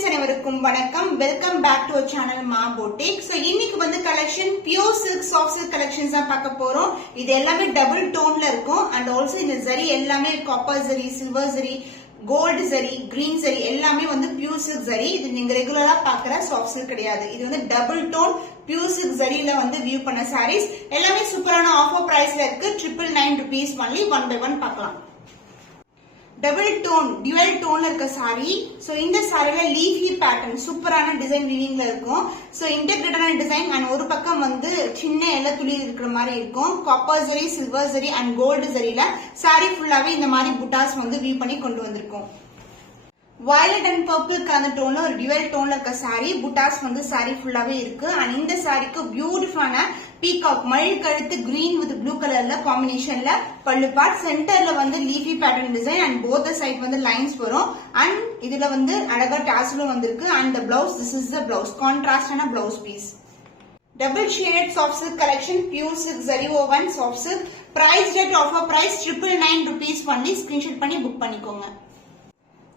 friends அனைவருக்கும் வணக்கம். Welcome back to channel மா போட்டிக். சோ இன்னைக்கு வந்து collection pure silk soft silk collections தான் பார்க்க போறோம். இது எல்லாமே டபுள் டோன்ல இருக்கும் அண்ட் ஆல்சோ இந்த ஜரி எல்லாமே காப்பர் ஜரி, சில்வர் ஜரி, கோல்டு ஜரி, கிரீன் ஜரி எல்லாமே வந்து பியூர் சில்க் ஜரி. இது நீங்க ரெகுலரா பாக்குற சாஃப்ட் சில்க் கிடையாது. இது வந்து டபுள் டோன் பியூர் சில்க் ஜரியில வந்து வியூ பண்ண சாரீஸ் எல்லாமே சூப்பரான ஆஃபர் பிரைஸ்ல இருக்கு. 999 rupees only. One by one பார்க்கலாம். டபுள் டோன் டியூவல் டோன்ல இருக்க சாரி. சோ இந்த சாரில லீஃபி பேட்டர்ன் சூப்பரான டிசைன் வீவிங்ல இருக்கும். சோ இன்டெகிரேட்டடான டிசைன் அண்ட் ஒரு பக்கம் வந்து சின்ன எல்ல துளி இருக்கிற மாதிரி இருக்கும். Copper zari, silver zari and gold ஜரியில சாரி ஃபுல்லாவே இந்த மாதிரி புட்டாஸ் வந்து வீவ் பண்ணி கொண்டு வந்திருக்கும். வயலட் அண்ட் பர்பிள் கலந்த டோன்ல ஒரு டியூவல் டோன்ல இருக்க சாரி புட்டாஸ் வந்து சாரி ஃபுல்லாவே இருக்கு. அண்ட் இந்த சாரிக்கு பியூட்டிஃபுல்லான பீகாக் மயில் கழுத்து கிரீன் வித் ப்ளூ கலர்ல காம்பினேஷன்ல பல்லு பார்ட், சென்டர்ல வந்து leafy pattern design and both side வந்து லைன்ஸ் வரும். அண்ட் இதுல வந்து அழகா டாசலும் வந்திருக்கு. And the blouse, this is the blouse, கான்ட்ராஸ்டான blouse piece. Double shaded soft silk collection, pure silk zari woven soft silk. Price at offer price 999 rupees only. Screenshot பண்ணி book பண்ணிக்கோங்க.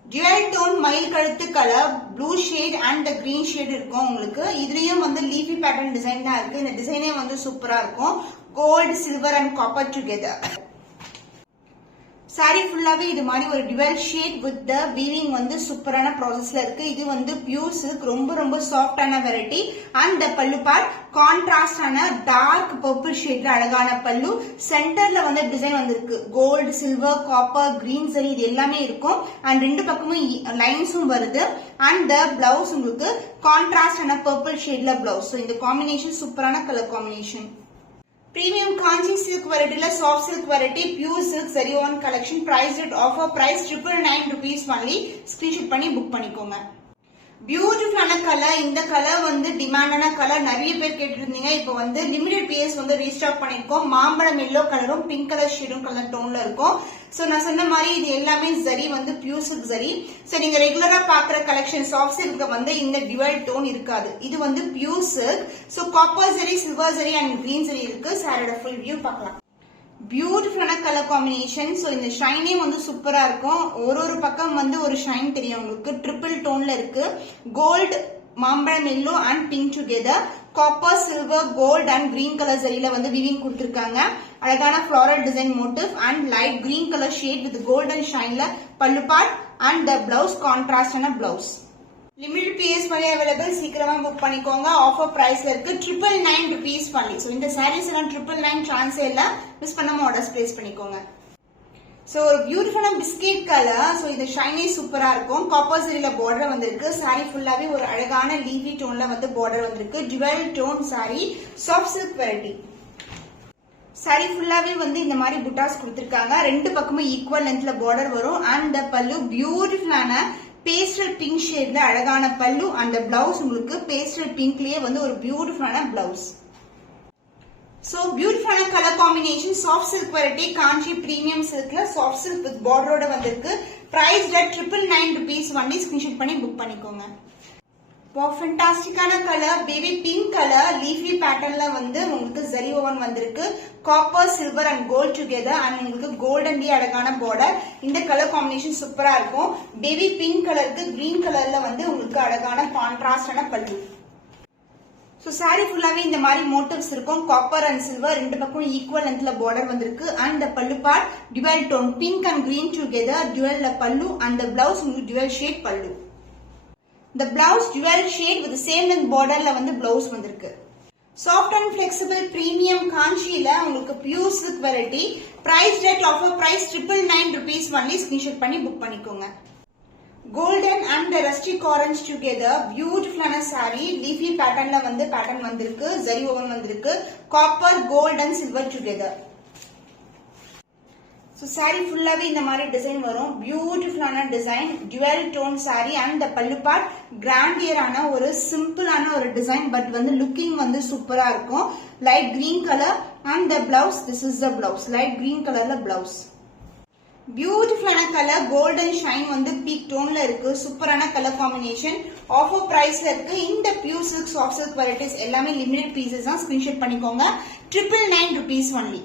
டியூவல் டோன் மயில் கழுத்து colour, blue shade and green shade இருக்கும் உங்களுக்கு. இதுலயும் வந்து leafy pattern design தான் இருக்கு. இந்த டிசைனே வந்து சூப்பரா இருக்கும். Gold, silver and copper together. Sari ஃபுல்லாவே இது மாதிரி ஒரு dual shade with the weaving வந்து சூப்பரான ப்ராசஸ்ல இருக்கு. இது வந்து பியூர் சில்க், ரொம்ப சாஃப்டான variety. And the pallu part கான்ட்ராஸ்டான dark purple ஷேட்ல அழகான பல்லு. சென்டர்ல வந்து டிசைன் வந்திருக்கு. கோல்டு, சில்வர், காப்பர், கிரீன் சரி இது எல்லாமே இருக்கும். அண்ட் ரெண்டு பக்கமும் லைன்ஸும் வருது. அண்ட் த பிளவுஸ் உங்களுக்கு கான்ட்ராஸ்டான பர்பிள் ஷேட்ல பிளவுஸ். இந்த காம்பினேஷன் சூப்பரான colour combination. Premium Kanchi silk variety la soft silk variety pure silk zari woven collection. Price at offer price 999 rupees only. Screenshot பண்ணி புக் பண்ணிக்கோங்க. பியூட்டிஃபுல்லான கலர். இந்த கலர் வந்து டிமாண்டான colour. நிறைய பேர் கேட்டிருந்தீங்க. இப்போ வந்து லிமிடெட் பீஸ் வந்து ரீஸ்டாக் பண்ணிருக்கோம். மாம்பழம் எல்லோ கலரும் பிங்க் கலர் ஷேடும் கலர் டோன்ல இருக்கும். சோ நான் சொன்ன மாதிரி இது எல்லாமே ஜரி வந்து பியூர் சில்க் ஜரி. சோ நீங்க ரெகுலரா பாக்குற கலெக்ஷன் சாஃப்ட் சில்க் வந்து இந்த டியூவல் டோன் இருக்காது. இது வந்து pure silk. So copper zari, silver zari and green zari இருக்கு. சாரோட ஃபுல் வியூ பார்க்கலாம். பியூட்டிஃபுல்லான கலர் காம்பினேஷன். சோ இந்த ஷைனே வந்து சூப்பரா இருக்கும். ஒரு பக்கம் வந்து ஒரு ஷைன் தெரியும் உங்களுக்கு. ட்ரிபிள் டோன்ல இருக்கு. கோல்டு, மாம்பழம் yellow and pink together. Copper, silver, gold and green colour ஜரியில வந்து வீவிங் கொடுத்திருக்காங்க. அழகான floral design motif and light green colour shade with golden ஷைன்ல pallu part and the blouse கான்ட்ராஸ்டான பிளவுஸ். லிமிடெட் பீஸ் பண்ணி அவைலபிள். சீக்கிரமா புக் பண்ணிக்கோங்க. ஆஃபர் பிரைஸ்ல இருக்கு 999 rupees only. சோ இந்த சாரீஸ் எல்லாம் 999 சான்ஸ் இல்ல. மிஸ் பண்ணாம ஆர்டர்ஸ் பிளேஸ் பண்ணிக்கோங்க. சோ ஒரு பியூட்டிஃபுல்லான பிஸ்கட் கலர். சோ இது ஷைனி சூப்பரா இருக்கும். காப்பர் ஜரியில பார்டர் வந்திருக்கு. சாரி ஃபுல்லாவே ஒரு அழகான லீஃபி டோன்ல வந்து பார்டர் வந்திருக்கு. Dual tone sari, soft silk variety. Sari ஃபுல்லாவே வந்து இந்த மாதிரி புட்டாஸ் கொடுத்திருக்காங்க. ரெண்டு பக்கமும் ஈக்குவல் லென்த்ல பார்டர் வரும். அண்ட் பல்லு பியூட்டிஃபுல்லான பேஸ்டல் பிங்க் ஷேட்ல அழகான பல்லு. அந்த பிளவுஸ் உங்களுக்கு பேஸ்டல் பிங்க்லயே வந்து ஒரு பியூட்டிஃபுல்லான பிளவுஸ். சோ பியூட்டிஃபுல்லான colour combination. Soft silk variety Kanchi premium சில்க்ல சாஃப்ட் சில்க் வித் பார்டரோட வந்திருக்கு. Price 999 rupees only. ஸ்கிரீன்ஷாட் பண்ணி புக் பண்ணிக்கோங்க. ஃபேண்டாஸ்டிக்கான colour baby pink colour. Leafy பேட்டர்ன்ல வந்து உங்களுக்கு ஜரி ஓவன் வந்திருக்கு. Copper, silver and gold together and உங்களுக்கு கோல்டன் டி அழகான பார்டர். இந்த கலர் காம்பினேஷன் சூப்பரா இருக்கும். பேபி பிங்க் கலருக்கு கிரீன் கலர்ல வந்து உங்களுக்கு அழகான கான்ட்ராஸ்டான பல்லு. சோ சாரி ஃபுல்லாவே இந்த மாதிரி மோட்டிவ்ஸ் இருக்கும். காப்பர் அண்ட் சில்வர் ரெண்டு பக்கம் ஈக்குவல் லென்த்ல பார்டர் வந்திருக்கு. And the pallu part dual tone pink and green together. டியூவல்ல பல்லு அண்ட் த பிளவுஸ் உங்களுக்கு dual shade pallu. The blouse dual shade with the same length borderல வந்து blouse வந்திருக்கு. Soft and flexible premium காஞ்சியில உங்களுக்கு pure silk variety. Price rate offer price 999 rupees only. Screenshot பண்ணி book பண்ணிக்கோங்க. Golden and the rustic orange together. Beautiful saree. Leafy patternல வந்து pattern வந்திருக்கு. Zari woven வந்திருக்கு. Copper, gold and silver together. So saree ஃபுல்லாவே இந்த மாதிரி design வரும். பியூட்டிஃபுல்லான design. Dual tone saree and the pallu part கிராண்டியரான ஒரு சிம்பிளான ஒரு டிசைன். பட் வந்து லுக்கிங் வந்து சூப்பரா இருக்கும். Light green colour and the blouse, this is the blouse. Light green கலர்ல blouse. பியூட்டிஃபுல்லான கலர். கோல்டன் ஷைன் வந்து பீக் டோன்ல இருக்கு. சூப்பரான கலர் காம்பினேஷன். ஆஃபர் பிரைஸ்ல இருக்கு. இந்த pure silk soft silk varieties எல்லாமே லிமிடெட் பீசஸ் தான். ஸ்கிரீன்ஷாட் பண்ணிக்கோங்க. 999 rupees only.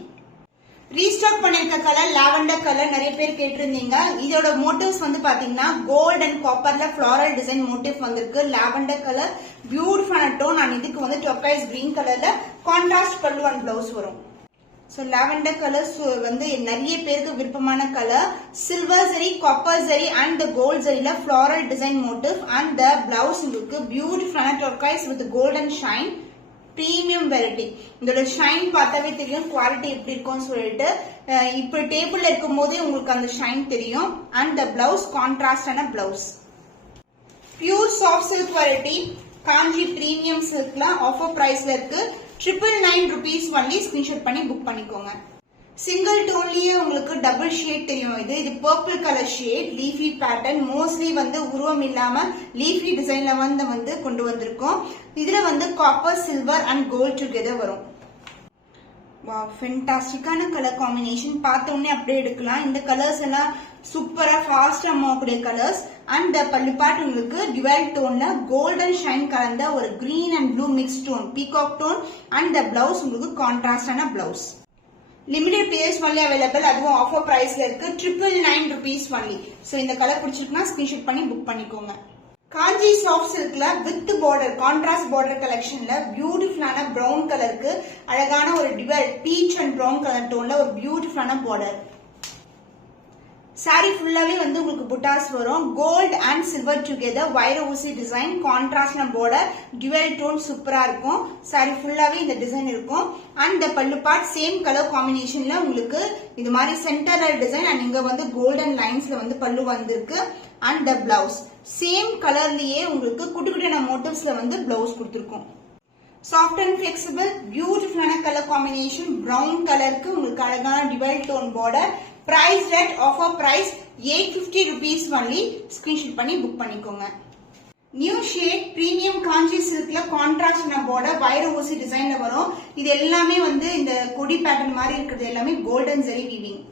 ரீஸ்டாக் பண்ணிருக்க கலர் லாவெண்டர் கலர் நிறைய பேர் கேட்டிருந்தீங்க. இதோட மோட்டிவ்ஸ் வந்து பாத்தீங்கன்னா கோல்ட் அண்ட் காப்பர்ல ஃபிளாரல் டிசைன் மோட்டிவ் வந்திருக்கு. லாவெண்டர் கலர் பியூட்டிஃபுல்லான டோன் அண்ட் இதுக்கு வந்து டொக்கைஸ் கிரீன் கலர்ல கான்ட்ராஸ்ட் பல்லு அண்ட் பிளவுஸ் வரும். சோ லாவெண்டர் கலர்ஸ் வந்து நிறைய பேருக்கு விருப்பமான colour. Silver zari, copper zari and gold ஜரியில floral design motif and the blouse உங்களுக்கு பியூட்டிஃபுல்லான turquoise with golden shine. Premium variety. இதோட ஷைன் பார்த்தாவே தெரியும் குவாலிட்டி எப்படி இருக்கும்னு சொல்லிட்டு. இப்ப டேபிள்ல இருக்கும் போதே உங்களுக்கு அந்த ஷைன் தெரியும். அண்ட் த பிளவுஸ் கான்ட்ராஸ்டான blouse. Pure soft silk variety Kanchi premium சில்க்ல ஆஃபர் பிரைஸ்ல இருக்கு. 999 rupees ஒன்லி. ஸ்கிரீன்ஷாட் பண்ணி புக் பண்ணிக்கோங்க. சிங்கிள் டோன்லயே உங்களுக்கு டபுள் ஷேட் தெரியும். இது purple colour shade leafy pattern. Mostly வந்து உருவம் இல்லாம லீஃபி டிசைன்ல வந்து கொண்டு வந்திருக்கோம். இதுல வந்து copper, silver and gold together வரும். ஃபென்டாஸ்டிக்கான கலர் காம்பினேஷன். பார்த்த உடனே அப்படியே எடுக்கலாம். இந்த கலர்ஸ் எல்லாம் சூப்பரா ஃபாஸ்டா மூவக்கூடிய கலர்ஸ். அண்ட் பல்லு பார்ட் உங்களுக்கு டிவைல் டோன்ல கோல்டன் ஷைன் கலந்த ஒரு green and blue mix tone peacock tone. And the blouse உங்களுக்கு கான்ட்ராஸ்டான blouse. Limited periods only available. அதுவும் ஆஃபர் பிரைஸ்ல இருக்கு. 999 rupees ஒன்லி. சோ இந்த கலர் பிடிச்சிருக்குன்னா ஸ்கிரீன்ஷாட் பண்ணி புக் பண்ணிக்கோங்க. காஞ்சி சாஃப்ட் சில்க்ல வித் பார்டர் கான்ட்ராஸ்ட் பார்டர் கலெக்ஷன்ல பியூட்டிஃபுல்லான பிரவுன் கலருக்கு அழகான ஒரு டிவைல் பீச் அண்ட் பிரவுன் கலர் டோன்ல ஒரு பியூட்டிஃபுல்லான பார்டர். சாரி ஃபுல்லாவே வந்து உங்களுக்கு புட்டாஸ் வரும். கோல்ட் அண்ட் சில்வர் டுகெதர் வைர ஊசி design contrast border dual tone சூப்பரா இருக்கும். சாரி ஃபுல்லாவே இந்த டிசைன் இருக்கும். And the pallu part same colour காம்பினேஷன்ல உங்களுக்கு இது மாதிரி சென்டர் டிசைன் அண்ட் இங்க வந்து கோல்டன் லைன்ஸ்ல வந்து பல்லு வந்திருக்கு. அண்ட் த பிளவுஸ் சேம் கலர்லயே உங்களுக்கு குட்டி குட்டியான மோட்டிவ்ஸ்ல வந்து பிளவுஸ் கொடுத்திருக்கும். சாஃப்ட் அண்ட் பிளெக்சிபிள் பியூட்டிஃபுல்லான கலர் காம்பினேஷன். பிரவுன் கலருக்கு உங்களுக்கு அழகான dual tone border. Price at offer price 850 rupees only. Screenshot பண்ணி புக் பண்ணிக்கோங்க. நியூ ஷேட் பிரீமியம் காஞ்சி சில்க்ல கான்ட்ராஸ்ட் பார்டர் வைர ஊசி டிசைன்ல வரும். இது எல்லாமே வந்து இந்த கொடி பேட்டர்ன் மாதிரி இருக்குது. எல்லாமே கோல்டன் ஜெரி வீவிங்.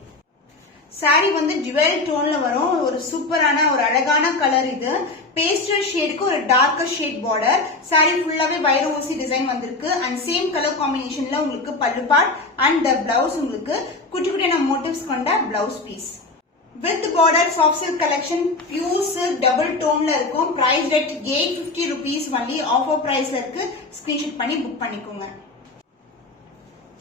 சாரி வந்து டிவைல் டோன்ல வரும். ஒரு சூப்பரான ஒரு அழகான கலர். இது பேஸ்டல் ஷேடுக்கு ஒரு டார்க்கர் ஷேட் பார்டர். சாரி ஃபுல்லாவே வைர ஊசி டிசைன் வந்திருக்கு. அண்ட் சேம் கலர் காம்பினேஷன்ல உங்களுக்கு பல்லு பார்ட் அண்ட் த பிளவுஸ் உங்களுக்கு குட்டி குட்டியான மோட்டிவ்ஸ் கொண்ட blouse piece. With border soft silk collection pure silk double டோன்ல இருக்கும். Price rate 850 rupees only. Offer பிரைஸ்ல இருக்கு. ஸ்கிரீன்ஷாட் பண்ணி புக் பண்ணிக்கோங்க.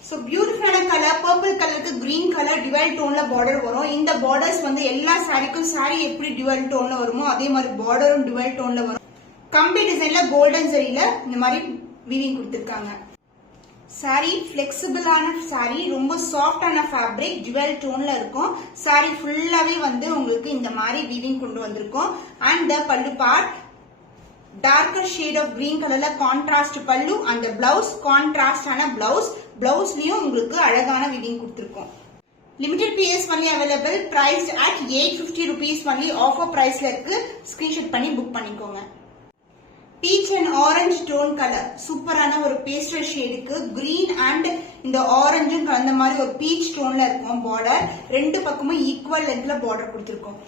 சோ பியூட்டிஃபுல்லான கலர் பர்பிள் கலருக்கு கிரீன் கலர் டிவைல் டோன்ல பார்டர் வரும். இந்த பார்டர்ஸ் வந்து எல்லா சாரிக்கும் சாரி எப்படி டிவைல் டோன்ல வருமோ அதே மாதிரி பார்டரும் டிவைல் டோன்ல வரும். கம்பி டிசைன்ல கோல்டன் ஜரியில இந்த மாதிரி வீவிங் கொடுத்திருக்காங்க. சாரி பிளெக்சிபிளான சாரி, ரொம்ப சாஃப்டான ஃபேப்ரிக், டிவைல் டோன்ல இருக்கும். சாரி ஃபுல்லாவே வந்து உங்களுக்கு இந்த மாதிரி வீவிங் கொண்டு வந்திருக்கும். And the pallu part darker shade of green கலர்ல கான்ட்ராஸ்ட் பல்லு. அந்த பிளவுஸ் கான்ட்ராஸ்டான பிளவுஸ். பிளவுஸ்லயும் உங்களுக்கு அழகான வீவிங் கொடுத்திருக்கோம். Limited periods only available. Price at 850 rupees only. Offer பிரைஸ்ல இருக்கு. ஸ்கிரீன்ஷாட் பண்ணி புக் பண்ணிக்கோங்க. Peach and orange tone colour சூப்பரான ஒரு பேஸ்டல் ஷேடுக்கு கிரீன் அண்ட் இந்த ஆரஞ்சும் கலந்த மாதிரி ஒரு பீச் டோன்ல இருக்கும் பார்டர். ரெண்டு பக்கமும் ஈக்குவல் லென்த்ல பார்டர் கொடுத்திருக்கோம்.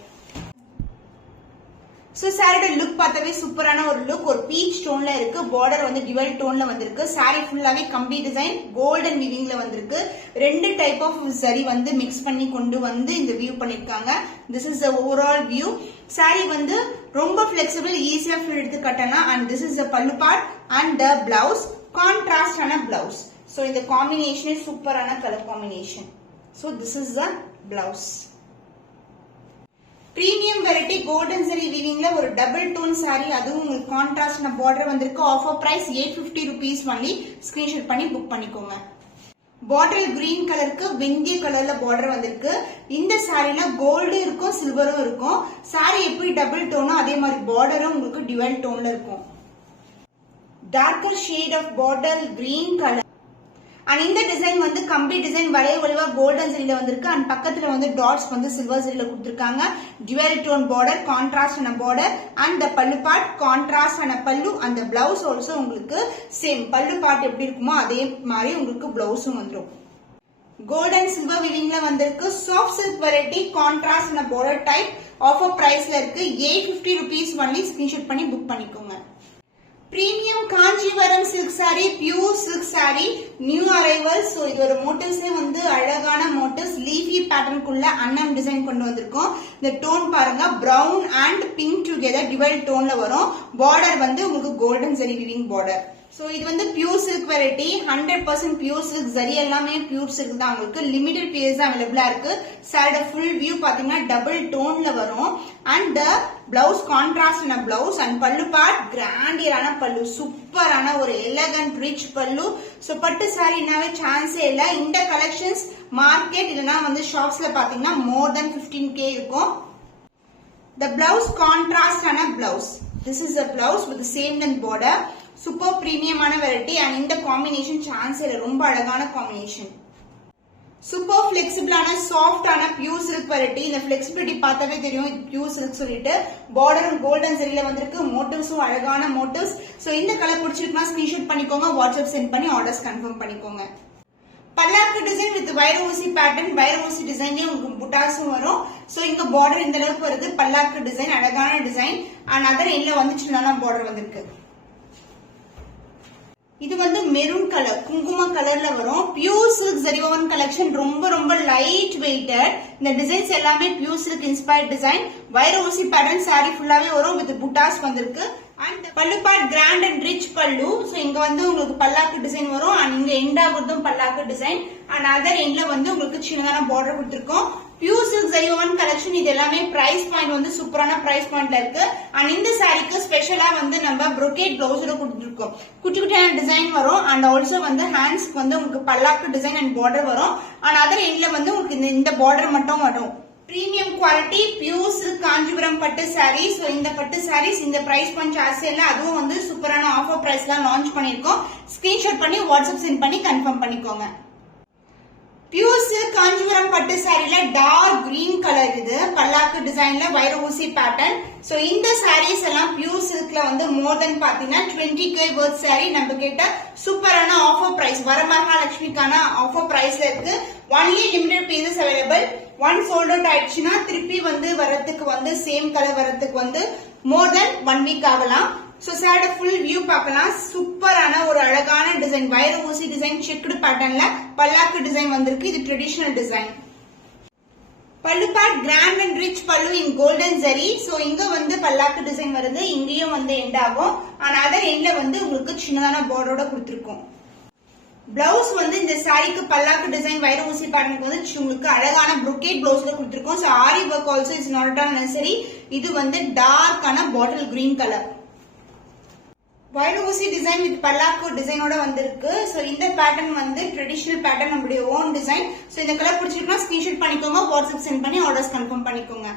சோ சாரியோட லுக் பார்த்தாவே சூப்பரான ஒரு லுக். ஒரு பீச் டோன்ல இருக்கு. பார்டர் வந்து டிவைல் டோன்ல வந்திருக்கு. சாரி ஃபுல்லாவே கம்பி டிசைன் கோல்டன் வீவிங்ல வந்திருக்கு. ரெண்டு டைப் ஆஃப் சரி வந்து மிக்ஸ் பண்ணி கொண்டு வந்து இந்த வியூ பண்ணிருக்காங்க. This is the overall view. Sorry வந்து ரொம்ப பிளெக்சிபிள், ஈஸியா எடுத்து கட்டலாம். And this is the pallu part and the blouse கான்ட்ராஸ்டான பிளவுஸ். சோ இந்த காம்பினேஷனே சூப்பரான colour combination. So this is the blouse. Premium variety golden zari வீவிங்ல ஒரு டபுள் டோன் சாரி. அதுவும் உங்களுக்கு கான்ட்ராஸ்ட் பார்டர் வந்திருக்கு. Offer price 850 rupees only. Screenshot பண்ணி புக் பண்ணிக்கோங்க. பாட்டில் கிரீன் கலருக்கு வெந்திய கலர்ல பார்டர் வந்திருக்கு. இந்த சாரில கோல்டு இருக்கும், சில்வரும் இருக்கும். சாரி எப்படி டபுள் டோனோ அதே மாதிரி பார்டரும் உங்களுக்கு டிவைல் டோன்ல இருக்கும். Darker shade of bottle green colour. And இந்த டிசைன் வந்து கம்பி டிசைன் வளைய வளைவா கோல்டன் ஜரியில வந்திருக்கு. அண்ட் பக்கத்துல வந்து டாட்ஸ் வந்து சில்வர் ஜரியில கொடுத்திருக்காங்க. டிவைல் டோன் பார்டர், கான்ட்ராஸ்ட் ஆன border. And pallu part contrast ஆன பல்லு. அந்த பிளவுஸ் ஆல்சோ உங்களுக்கு சேம் பல்லு பார்ட் எப்படி இருக்குமோ அதே மாதிரி உங்களுக்கு பிளவுஸும் வந்துடும். கோல்டன் சில்வர் வீவிங்ல வந்திருக்கு. சாஃப்ட் சில்க் வெரைட்டி கான்ட்ராஸ்ட் ஆன பார்டர் டைப். ஆஃபர் பிரைஸ்ல இருக்கு. 850 rupees ஒன்லி. ஸ்கிரீன்ஷாட் பண்ணி புக் பண்ணிக்கோங்க. Premium Kanchivaram silk sari, pure silk sari, new arrival. So இது ஒரு மோட்டிவ்ஸே வந்து அழகான மோட்டிவ்ஸ், லீஃபி பேட்டர்னுக்குள்ள அன்னம் டிசைன் கொண்டு வந்திருக்கோம். இந்த டோன் பாருங்க, பிரவுன் அண்ட் பிங்க் டுகெதர் டிவைல் டோன்ல வரும். பார்டர் வந்து உங்களுக்கு golden zari weaving border. So இது வந்து pure silk variety, 100% pure silk, zari எல்லாமே பியூர் சில்க் தான். உங்களுக்கு லிமிடெட் பீஸ் அவைலபிளா இருக்கு. சாரியோட ஃபுல் வியூ பாத்தீங்கன்னா டபுள் டோன்ல வரும். And blouse contrast blouse and pallu part கிராண்டியரான பல்லு, சூப்பரான ஒரு எலகன்ட் ரிச் பல்லு. சோ பட்டு சாரினாவே சான்ஸே இல்ல. இந்த கலெக்ஷன்ஸ் மார்க்கெட் இல்லனா வந்து ஷாப்ஸ்ல பாத்தீங்கன்னா more than 15K இருக்கும். The blouse contrast ஆன blouse. This is a blouse with the same length border. Super பிரீமியமான வெரைட்டி அண்ட் இந்த காம்பினேஷன் சான்ஸ் இல்ல, ரொம்ப அழகான காம்பினேஷன். சூப்பர் பிளெக்சிபிளான சாஃப்டான பியூர் சில்க் வெரைட்டி. இந்த பிளெக்சிபிலிட்டி பார்த்தாவே தெரியும் இது பியூர் சில்க் சொல்லிட்டு. பார்டரும் கோல்டன் சரியில வந்திருக்கு, மோட்டிவ்ஸும் அழகான மோட்டிவ்ஸ். சோ இந்த கலர் பிடிச்சிருக்குன்னா ஸ்கிரீன்ஷாட் பண்ணிக்கோங்க, வாட்ஸ்அப் சென்ட் பண்ணி ஆர்டர்ஸ் கன்ஃபார்ம் பண்ணிக்கோங்க. பல்லாக்கு டிசைன் வித் வைர ஊசி பேட்டர்ன், வைர ஊசி டிசைன்லயே உங்களுக்கு புட்டாஸும் வரும். சோ இங்க பார்டர் இந்த அளவுக்கு வருது. பல்லாக்கு டிசைன் அழகான டிசைன் அண்ட் அதர் எண்ட்ல வந்து சின்னதான பார்டர் வந்திருக்கு. இது வந்து மெரூன் கலர், குங்கும கலர்ல வரும். பியூர் சில்க் ஜரிவன் கலெக்ஷன், ரொம்ப ரொம்ப லைட் வெயிட்டட். இந்த டிசைன்ஸ் எல்லாமே பியூர் சில்க் இன்ஸ்பயர்ட் டிசைன். வைர ஊசி பேட்டர்ன் சாரி ஃபுல்லாவே வரும் வித் புட்டாஸ் வந்திருக்கு. And pallu part grand and rich பல்லு. சோ இங்க வந்து உங்களுக்கு பல்லாக்கு டிசைன் வரும் அண்ட் இங்க end ஆகுறதும் palak design and other எண்ட்ல வந்து உங்களுக்கு சின்னதான பார்டர் கொடுத்திருக்கோம். Pure silk zari woven collection. இது எல்லாமே பிரைஸ் பாயிண்ட் வந்து சூப்பரான பிரைஸ் பாயிண்ட்ல இருக்கு. அண்ட் இந்த சாரிக்கு ஸ்பெஷலா வந்து நம்ம brocade பிளவுஸ்ல கொடுத்துருக்கோம். குட்டி குட்டியான டிசைன் வரும் அண்ட் ஆல்சோ வந்து ஹேண்ட்ஸ்க்கு வந்து உங்களுக்கு பல்லாக்கு டிசைன் அண்ட் பார்டர் வரும். அண்ட் அதர் எண்ட்ல வந்து உங்களுக்கு இந்த பார்டர் மட்டும் வரும். Premium quality pure silk Kanchipuram பட்டு சாரி. சோ இந்த பட்டு சாரீஸ் இந்த பிரைஸ் பாயிண்ட் ஆசையில அதுவும் வந்து சூப்பரான ஆஃபர் பிரைஸ்ல லான்ச் பண்ணிருக்கோம். ஸ்கிரீன்ஷாட் பண்ணி வாட்ஸ்அப் சென்ட் பண்ணி கன்ஃபார்ம் பண்ணிக்கோங்க. பியூர் சில்க் காஞ்சிபுரம் பட்டு சாரில டார்க் கிரீன் கலர், இது பல்லாக்கு டிசைன்ல வைர ஊசி பேட்டர்ன். சோ இந்த சாரீஸ் எல்லாம் பியூர் சில்க்ல வந்து மோர் தென் பாத்தீங்கன்னா 20K வர்த் சாரி நம்ம கிட்ட சூப்பரான ஆஃபர் பிரைஸ், வரமகாலட்சுமிக்கான ஆஃபர் பிரைஸ்ல இருக்கு. Only limited pieces available. One sold out ஆயிடுச்சுன்னா திருப்பி வந்து வரத்துக்கு வந்து சேம் கலர் வரத்துக்கு வந்து மோர் தென் 1 வீக் ஆகலாம். சோ சாரியோட ஃபுல் வியூ பார்க்கலாம். சூப்பரான ஒரு அழகான டிசைன், வைர ஊசி டிசைன் செக்குடு பேட்டர்ன்ல பல்லாக்கு டிசைன் வந்திருக்கு. இது ட்ரெடிஷனல் டிசைன். பல்லு பார்ட் கிராண்ட் அண்ட் ரிச் பல்லு இன் கோல்டன் ஜரி. சோ இங்க வந்து பல்லாக்கு டிசைன் வருது, இங்கேயும் வந்து எண்ட் ஆகும். ஆனா அதர் எண்ட்ல வந்து உங்களுக்கு சின்னதான பார்டரோட கொடுத்திருக்கோம். பிளவுஸ் வந்து இந்த சாரிக்கு பல்லாக்கு டிசைன் வைர ஊசி பேட்டர்னுக்கு வந்து உங்களுக்கு அழகான brocade பிளவுஸ்ல கொடுத்திருக்கோம். So aari work also is not at all necessary. இது வந்து டார்க்கான பாட்டில் கிரீன் கலர். வைர ஊசி டிசைன் வித் பல்லாக்கு டிசைனோட வந்திருக்கு. சோ இந்த பேட்டர்ன் வந்து ட்ரெடிஷனல் பேட்டர்ன், நம்மளுடைய ஓன் டிசைன். சோ இந்த கலர் பிடிச்சிருக்குன்னா ஸ்கிரீன்ஷாட் பண்ணிக்கோங்க, வாட்ஸ்அப் சென்ட் பண்ணி ஆர்டர்ஸ் கன்ஃபார்ம் பண்ணிக்கோங்க.